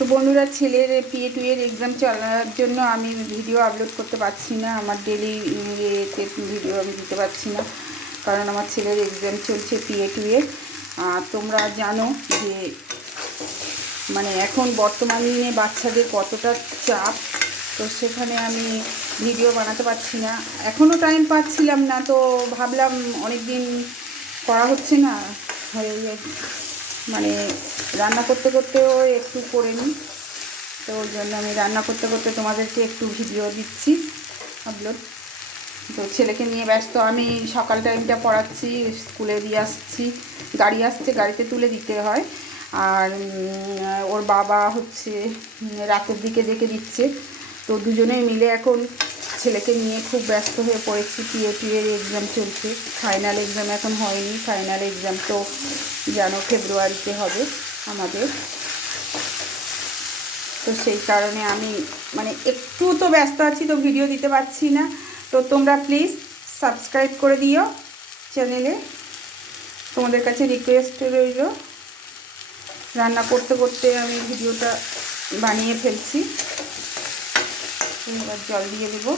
তো বন্ধুরা, ছেলের PA2 এর এক্সাম চলার জন্য আমি ভিডিও আপলোড করতে পারছি না। আমার ডেলি ইয়েতে ভিডিও আমি দিতে পারছি না, কারণ আমার ছেলের এক্সাম চলছে PA2 এর। তোমরা জানো যে মানে এখন বর্তমান দিনে বাচ্চাদের কতটা চাপ, তো সেখানে আমি ভিডিও বানাতে পারছি না। এখনও টাইম পাচ্ছিলাম না, তো ভাবলাম অনেক দিন করা হচ্ছে না, হয়ে মানে রান্না করতে করতেও একটু করে নিই, তো ওই জন্য আমি রান্না করতে করতে তোমাদেরকে একটু ভিডিও দিচ্ছি আপলোড। তো ছেলেকে নিয়ে ব্যস্ত, আমি সকাল টাইমটা পড়াচ্ছি, স্কুলে দিয়ে আসছি, গাড়ি আসছে, গাড়িতে তুলে দিতে হয়। আর ওর বাবা হচ্ছে রাতের দিকে ডেকে দিচ্ছে। তো দুজনেই মিলে এখন ছেলেকে নিয়ে খুব ব্যস্ত হয়ে পড়েছি। PA2 এর এক্সাম চলছে, ফাইনাল এক্সাম এখন হয়নি। ফাইনাল এক্সাম তো জানো ফেব্রুয়ারিতে হবে আমাদের। তো সেই কারণে আমি মানে একটু তো ব্যস্ত আছি, তো ভিডিও দিতে পারছি না। তো তোমরা প্লিজ সাবস্ক্রাইব করে দিও চ্যানেলে, তোমাদের কাছে রিকোয়েস্ট রইল। রান্না করতে করতে আমি ভিডিওটা বানিয়ে ফেলছি। এবার জল দিয়ে দেবো।